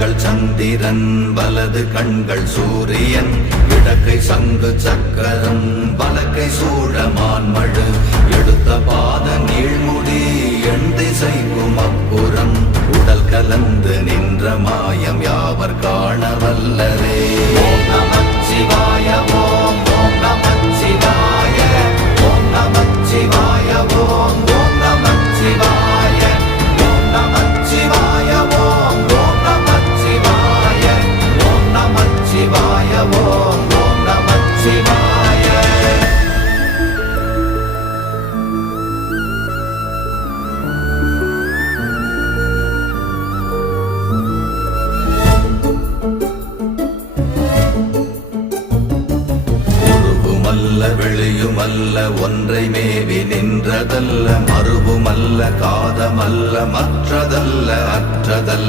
கண்கள் சந்திரன் வலது கண்கள் சூரியன் இடக்கை சங்கு சக்கரம் வலக்கை சூழமான்மழு எடுத்த பாத நீழ்முடி எண் திசைக்கும் அப்புறம் உடல் கலந்து நின்ற மாயம் யாவர் காண வல்லரே. ஓம் நமச்சிவாய ஓம் ஓம் நமச்சிவாய ஓம் நமச்சிவாய ஓம் ஓம் நமச்சிவாய ஓம் நமச்சிவாய ஓம் ஓம் நமச்சிவாய ஓம் நமச்சிவாய ஓம் ஓம் நமச்சிவாய. வெளியுமல்ல ஒன்றை மேவி நின்றதல்ல மறுவுமல்ல காதமல்ல மற்றதல்ல அற்றதல்ல